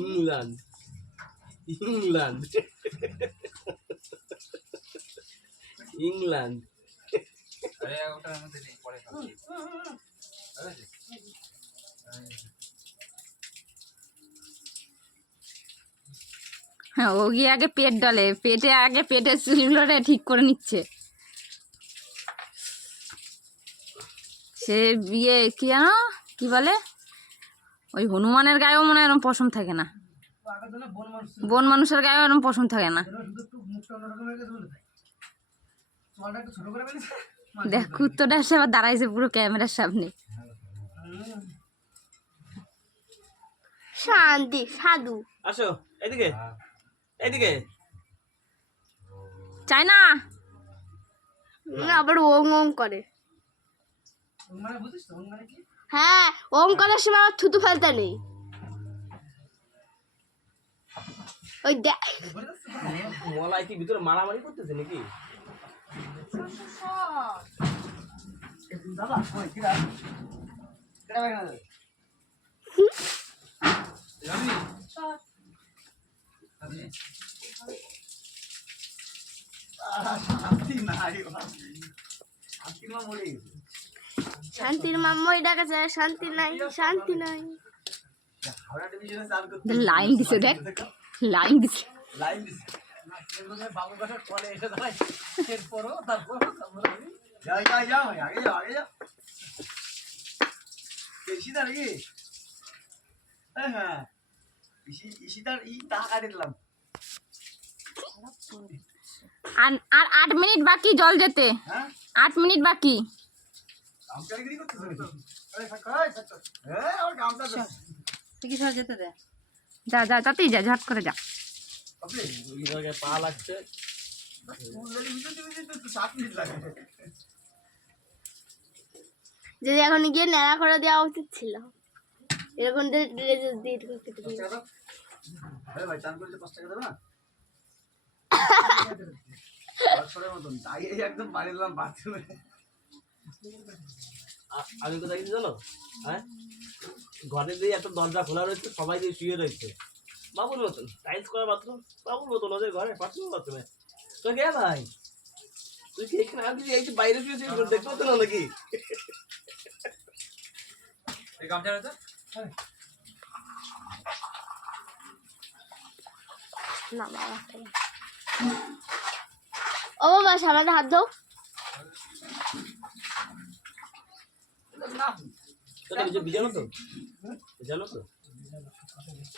England England England হ্যাঁ, ও গিয়ে আগে পেট ডালে, পেটের চুলগুলো ঠিক করে নিচ্ছে। সে বিয়ে কি জানো কি বলে, ওই হনুমানের গায়েও মনে হয় এরকম পশম থাকে না, বন মানুষের গায়েও এরকম পশম থাকে না। দেখ কুত্তটা এসে আবার দাঁড়াইছে পুরো ক্যামেরার সামনে। শান্তি সাধু আসো এদিকে এদিকে। চাই না আবার ওং ওং করে। হ্যাঁ, ওং করার সময় আমার থুতু ফেলতে নেই। ওই দেখ মলাই কি ভিতরে মারামারি করতেছে নাকি? শান্তির মাম্মই ডাকা যায়, শান্তি নাই শান্তি নাই। লাইন দিছে, দেখ লাইন দিছে। আর 8 মিনিট বাকি জল যেতে, 8 মিনিট বাকি। যা যা তাতেই যা, ঝট করে যা। পা লাগছে। যদি এখন গিয়ে নেড়া করে দেওয়া উচিত ছিল, এরকম আমি কোথায় গেছি জানো? হ্যাঁ, ঘরে দিয়ে এত দরজা খোলা রয়েছে, সবাই দিয়ে শুয়ে রয়েছে। বাবুর মতন টাইলস করা বাথরুম, বাবুর মতন ওদের ঘরে বাথরুম বাথরুমে। তো কে ভাই তুই কি এখানে আর এই বাইরে শুয়েছিস, দেখতে হতো না নাকি? ও বাবা সামনে হাত দাও।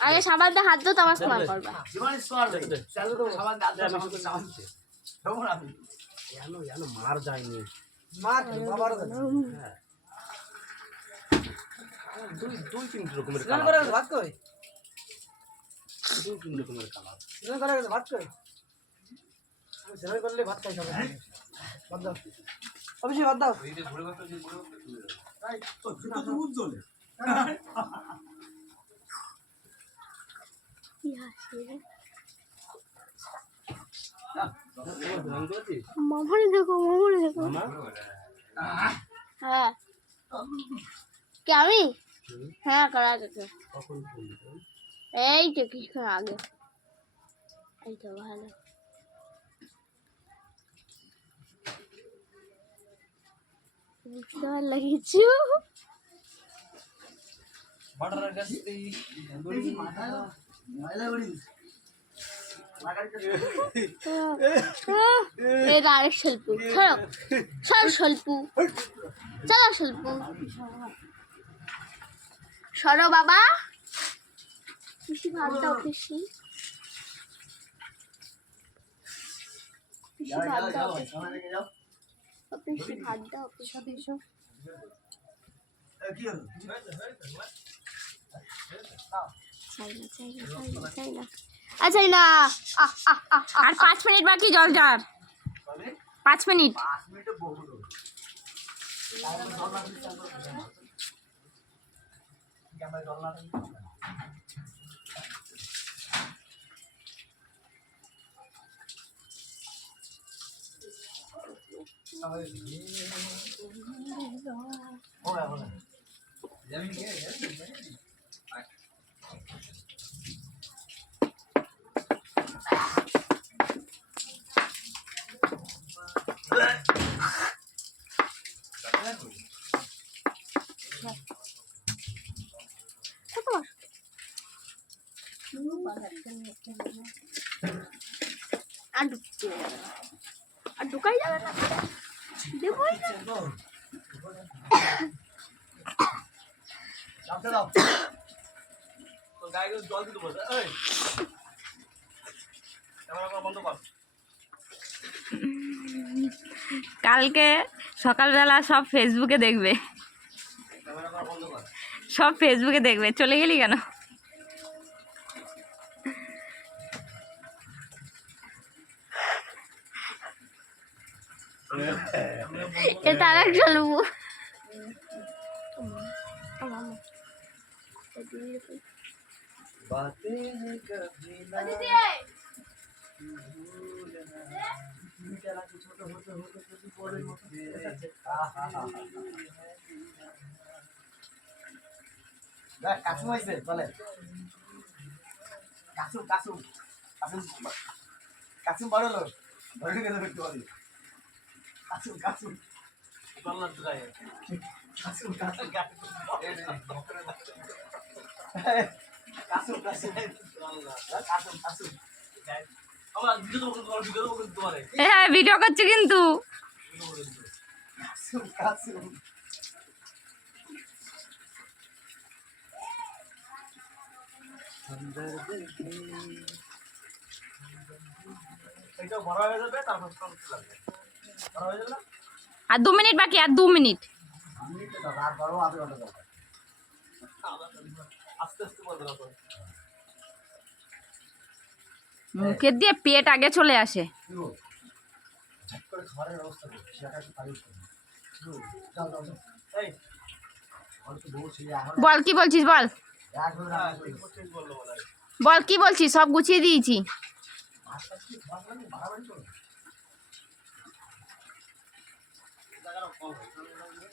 আগে সাবান দিয়ে হাত দাও, তোমার সময় করবা। মার যায়নি, দুই তিন রকমের ভাত কই, দুই তিন রকমের কালার ভাত কই। করলে ভাত খাই সবাই, ভাত দাও অবশ্যই ভাত দাও। মামারে দেখো, মামারে দেখো। হ্যাঁ কে আমি? হ্যাঁ করা যেত, এই তো কিছুক্ষণ আগে। এই তো ভালো। বুঝতে ভালো লাগিয়েছি। এটা আরেক শিল্পু, চল শিল্পু, চলো শিল্পু, সরো বাবা। পিসি ভাত দাও, পিসি পিসি ভাত দাও, পিসি ভাত দাও, পিসি এসো। চাই না আচ্ছা না। আর 5 মিনিট বাকি জল যার, 5 মিনিট। আর ঢুকতে যাবে না। আর ঢুকাই যাবে না দেবই না। নামতে দাও তো গায়ে জল দিতে বলছে এই ক্যামেরা বন্ধ কর কালকে সকালবেলা সব ফেসবুকে দেখবে, ক্যামেরা বন্ধ কর সব ফেসবুকে দেখবে। চলে গেলি কেন? এটা আর একটা নেবো। बातें हैं कभी ना কাসুম হয়েছে চলে কাসুম কাসুম কাসুম কাসুম বাড়লো ধরে গেলে দেখতে পারি কাসুম কাসুম চল না তো গায়ে কাসুম কাসুম কাসুম কাসুম কাসুম কাসুম আমার ভিডিও করতে পারে হ্যাঁ, ভিডিও করছি কিন্তু। কাসুম কাসুম এটা বড় হয়ে যাবে তারপর করতে লাগবে বড় হয়ে যাবে না আর 2 মিনিট বাকি, আর 2 মিনিট। আমি তো দাদা আর বড় আধ ঘন্টা দরকার আস্তে আস্তে বলতে হবে মুখের দিয়ে পেট আগে চলে আসে। ঝট করে খাবারের ব্যবস্থা করো সেটা একটু পারিস যাও যাও যাও এই আর তো বউ ছিল এখন বল, কি বলছিস বল, এক ধরে রাখছিস বললো বলে বল কি বলছিস? সব গুছিয়ে দিয়েছি। আস্তে আস্তে বাড়াবাড়ি বাড়াবাড়ি করো জায়গাটা কম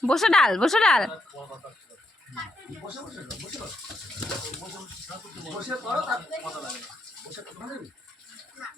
বসে ডাল, বসে ডাল। বসে বসে বসে বসে করো তার কথা লাগে বসে কথা বলবি না